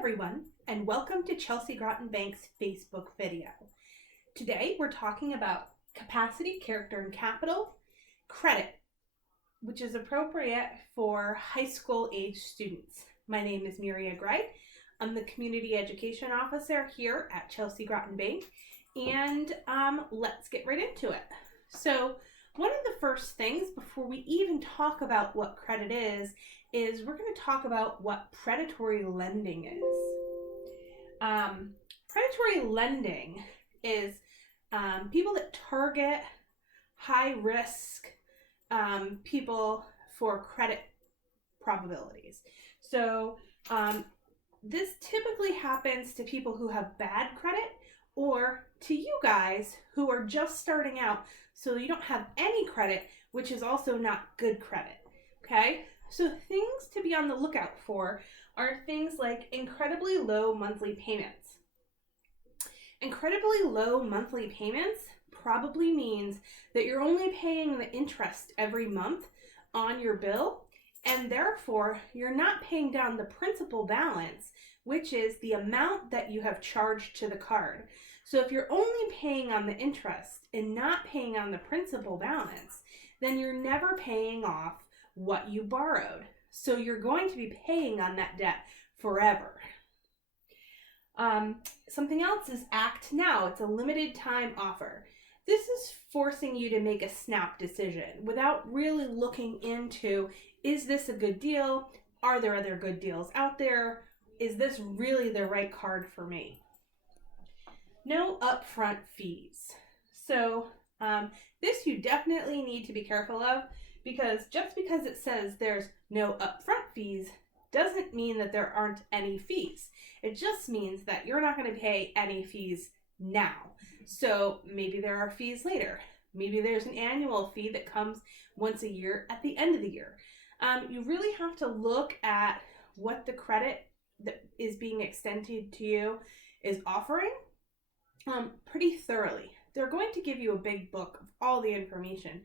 everyone, and welcome to Chelsea Groton Bank's Facebook video. Today we're talking about capacity, character, and capital, credit, which is appropriate for high school age students. My name is Miria Gray. I'm the Community Education Officer here at Chelsea Groton Bank, and let's get right into it. So one of the first things before we even talk about what credit is we're going to talk about what predatory lending is. Predatory lending is people that target high risk people for credit probabilities. So this typically happens to people who have bad credit or to you guys who are just starting out, so you don't have any credit, which is also not good credit, okay? So things to be on the lookout for are things like incredibly low monthly payments. Incredibly low monthly payments probably means that you're only paying the interest every month on your bill, and therefore you're not paying down the principal balance, which is the amount that you have charged to the card. So if you're only paying on the interest and not paying on the principal balance, then you're never paying off what you borrowed. So you're going to be paying on that debt forever. Something else is Act Now. It's a limited time offer. This is forcing you to make a snap decision without really looking into, is this a good deal? Are there other good deals out there? Is this really the right card for me? No upfront fees. So this you definitely need to be careful of, because just because it says there's no upfront fees doesn't mean that there aren't any fees. It just means that you're not going to pay any fees now. So maybe there are fees later. Maybe there's an annual fee that comes once a year at the end of the year. You really have to look at what the credit that is being extended to you is offering pretty thoroughly. They're going to give you a big book of all the information.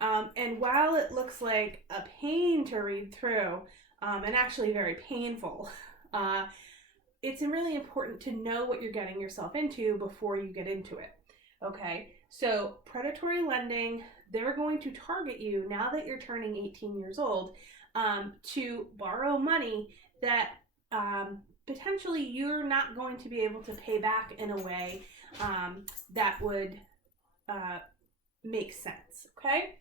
And while it looks like a pain to read through, and actually very painful, it's really important to know what you're getting yourself into before you get into it. Okay, so predatory lending, they're going to target you now that you're turning 18 years old to borrow money that potentially you're not going to be able to pay back in a way that would make sense, okay?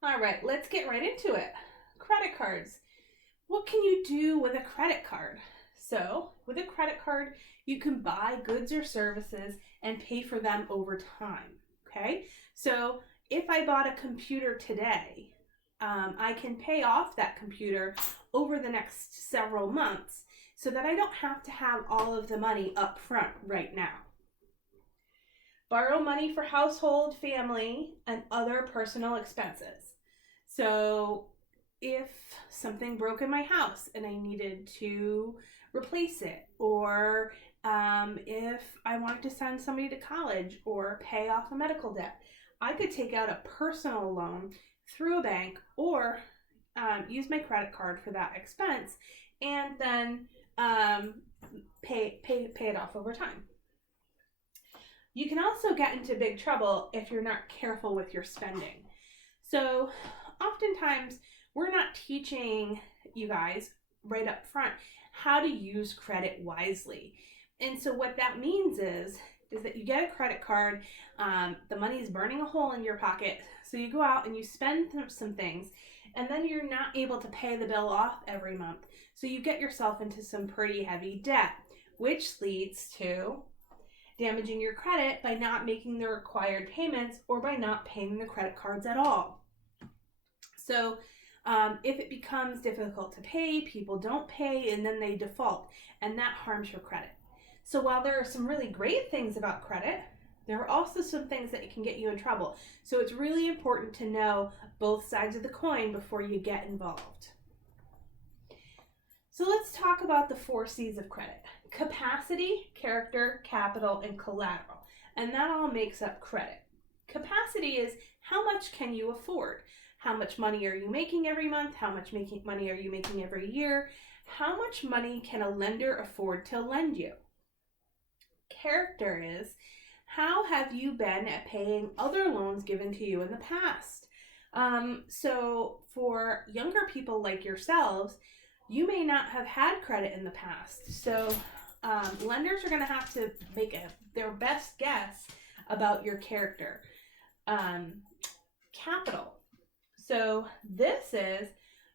All right, let's get right into it. Credit cards. What can you do with a credit card? So, with a credit card, you can buy goods or services and pay for them over time, okay? So, if I bought a computer today, I can pay off that computer over the next several months so that I don't have to have all of the money up front right now. Borrow money for household, family, and other personal expenses. So if something broke in my house and I needed to replace it, or if I wanted to send somebody to college or pay off a medical debt, I could take out a personal loan through a bank or use my credit card for that expense and then pay it off over time. You can also get into big trouble if you're not careful with your spending. So oftentimes we're not teaching you guys right up front how to use credit wisely. And so what that means is that you get a credit card, the money is burning a hole in your pocket, so you go out and you spend some things, and then you're not able to pay the bill off every month. So you get yourself into some pretty heavy debt, which leads to damaging your credit by not making the required payments or by not paying the credit cards at all. So if it becomes difficult to pay, people don't pay and then they default, and that harms your credit. So while there are some really great things about credit, there are also some things that can get you in trouble. So it's really important to know both sides of the coin before you get involved. So let's talk about the 4 C's of credit: capacity, character, capital, and collateral. And that all makes up credit. Capacity is how much can you afford? How much money are you making every month? How much money are you making every year? How much money can a lender afford to lend you? Character is, how have you been at paying other loans given to you in the past? So for younger people like yourselves, you may not have had credit in the past. So lenders are going to have to make their best guess about your character. Capital. So this is,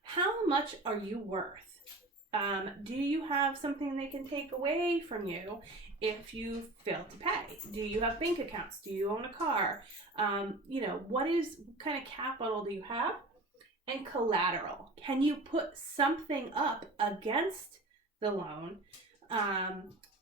how much are you worth? Do you have something they can take away from you if you fail to pay? Do you have bank accounts? Do you own a car? What kind of capital do you have? And collateral. Can you put something up against the loan?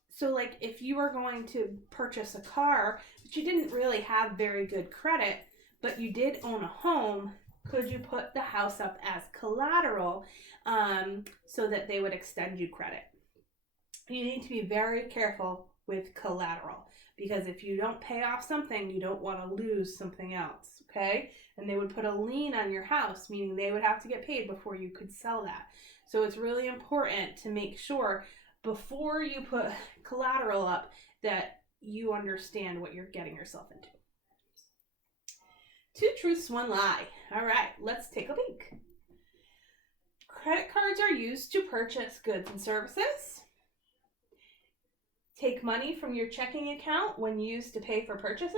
So like if you are going to purchase a car, but you didn't really have very good credit, but you did own a home, could you put the house up as collateral so that they would extend you credit? You need to be very careful with collateral, because if you don't pay off something, you don't want to lose something else, okay? And they would put a lien on your house, meaning they would have to get paid before you could sell that. So it's really important to make sure before you put collateral up that you understand what you're getting yourself into. 2 truths, 1 lie. All right, let's take a peek. Credit cards are used to purchase goods and services. Take money from your checking account when used to pay for purchases.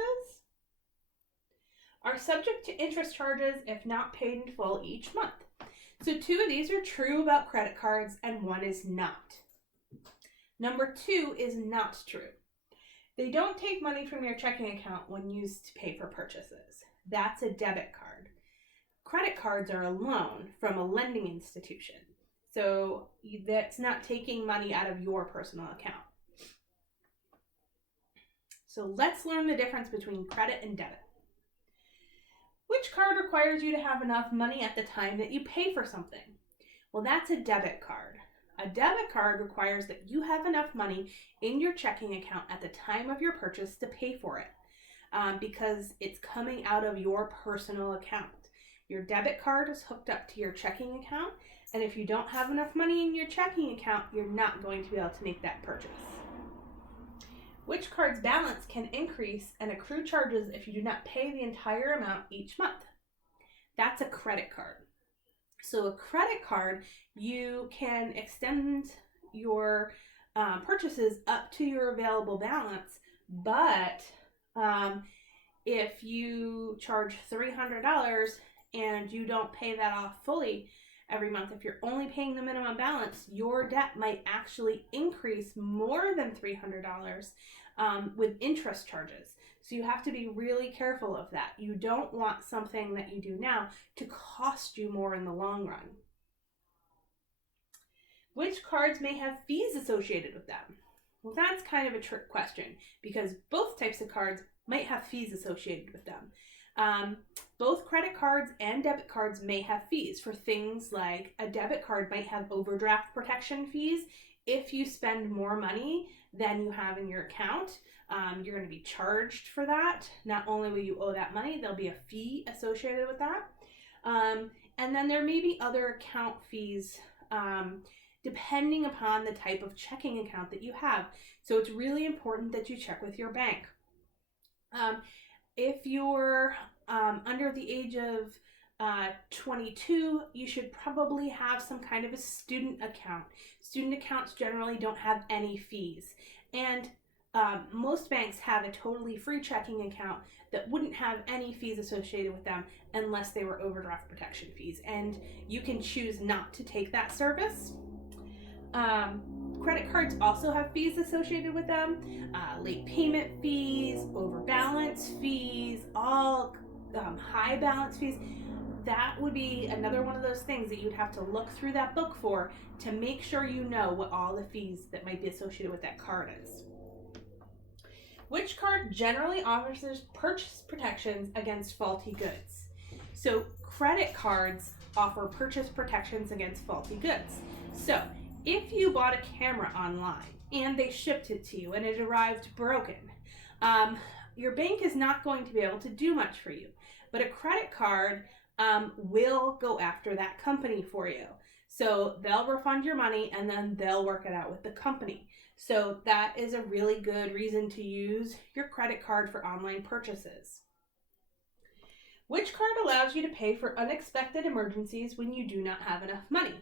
Are subject to interest charges if not paid in full each month. So 2 of these are true about credit cards and 1 is not. Number 2 is not true. They don't take money from your checking account when used to pay for purchases. That's a debit card. Credit cards are a loan from a lending institution. So that's not taking money out of your personal account. So let's learn the difference between credit and debit. Which card requires you to have enough money at the time that you pay for something? Well, that's a debit card. A debit card requires that you have enough money in your checking account at the time of your purchase to pay for it, because it's coming out of your personal account. Your debit card is hooked up to your checking account, and if you don't have enough money in your checking account, you're not going to be able to make that purchase. Which card's balance can increase and accrue charges if you do not pay the entire amount each month? That's a credit card. So a credit card, you can extend your purchases up to your available balance, but if you charge $300 and you don't pay that off fully every month, if you're only paying the minimum balance, your debt might actually increase more than $300 with interest charges. So you have to be really careful of that. You don't want something that you do now to cost you more in the long run. Which cards may have fees associated with them? Well, that's kind of a trick question, because both types of cards might have fees associated with them. Both credit cards and debit cards may have fees for things like a debit card might have overdraft protection fees. If you spend more money than you have in your account, you're going to be charged for that. Not only will you owe that money, there'll be a fee associated with that. And then there may be other account fees depending upon the type of checking account that you have. So it's really important that you check with your bank. If you're under the age of 22, you should probably have some kind of a student account. Student accounts generally don't have any fees. And most banks have a totally free checking account that wouldn't have any fees associated with them unless they were overdraft protection fees. And you can choose not to take that service. Credit cards also have fees associated with them, late payment fees, overbalance fees, all high balance fees. That would be another one of those things that you'd have to look through that book for to make sure you know what all the fees that might be associated with that card is. Which card generally offers purchase protections against faulty goods? So credit cards offer purchase protections against faulty goods. So if you bought a camera online and they shipped it to you and it arrived broken, your bank is not going to be able to do much for you. But a credit card will go after that company for you. So they'll refund your money and then they'll work it out with the company. So that is a really good reason to use your credit card for online purchases. Which card allows you to pay for unexpected emergencies when you do not have enough money?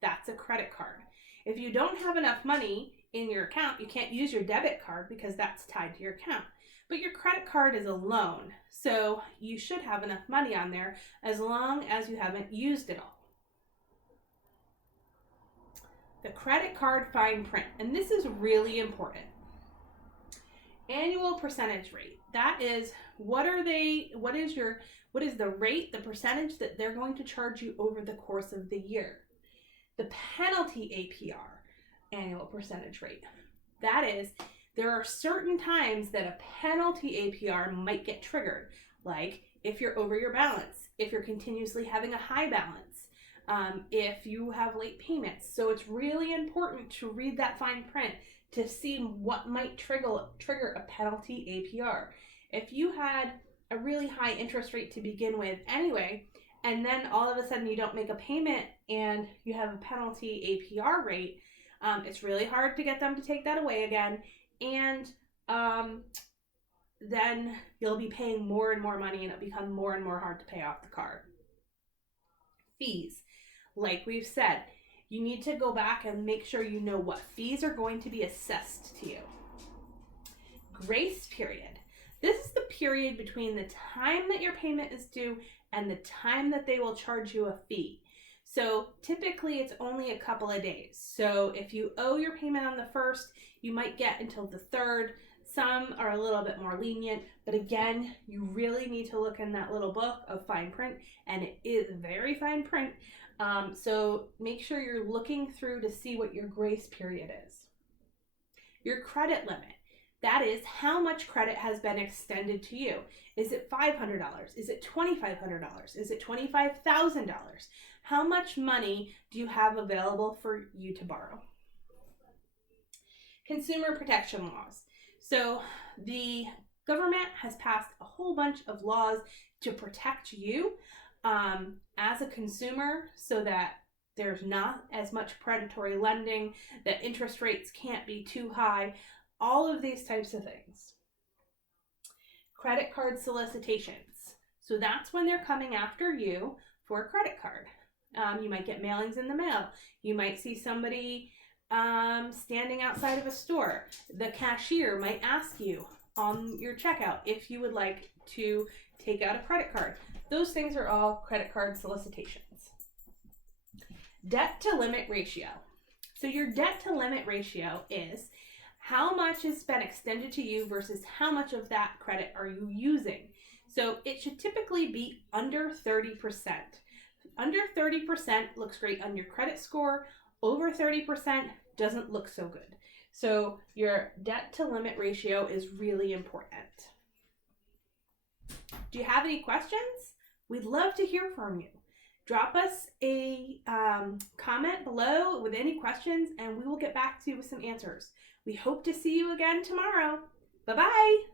That's a credit card. If you don't have enough money in your account, you can't use your debit card because that's tied to your account. But your credit card is a loan, so you should have enough money on there as long as you haven't used it all. The credit card fine print, and this is really important. Annual percentage rate. That is what is the rate, the percentage that they're going to charge you over the course of the year. The penalty APR, annual percentage rate. That is, there are certain times that a penalty APR might get triggered, like if you're over your balance, if you're continuously having a high balance, if you have late payments. So it's really important to read that fine print to see what might trigger a penalty APR. If you had a really high interest rate to begin with anyway, and then all of a sudden you don't make a payment and you have a penalty APR rate, it's really hard to get them to take that away again. And then you'll be paying more and more money and it'll become more and more hard to pay off the card. Fees. Like we've said, you need to go back and make sure you know what fees are going to be assessed to you. Grace period. This is the period between the time that your payment is due and the time that they will charge you a fee. So typically it's only a couple of days. So if you owe your payment on the 1st, you might get until the 3rd. Some are a little bit more lenient, but again, you really need to look in that little book of fine print, and it is very fine print. So make sure you're looking through to see what your grace period is. Your credit limit. That is how much credit has been extended to you. Is it $500? Is it $2,500? Is it $25,000? How much money do you have available for you to borrow? Consumer protection laws. So the government has passed a whole bunch of laws to protect you as a consumer so that there's not as much predatory lending, that interest rates can't be too high, all of these types of things. Credit card solicitations. So that's when they're coming after you for a credit card. You might get mailings in the mail. You might see somebody standing outside of a store. The cashier might ask you on your checkout if you would like to take out a credit card. Those things are all credit card solicitations. Debt to limit ratio. So your debt to limit ratio is how much has been extended to you versus how much of that credit are you using. So it should typically be under 30%. Under 30% looks great on your credit score. Over 30% doesn't look so good. So your debt to limit ratio is really important. Do you have any questions? We'd love to hear from you. Drop us a comment below with any questions and we will get back to you with some answers. We hope to see you again tomorrow. Bye-bye.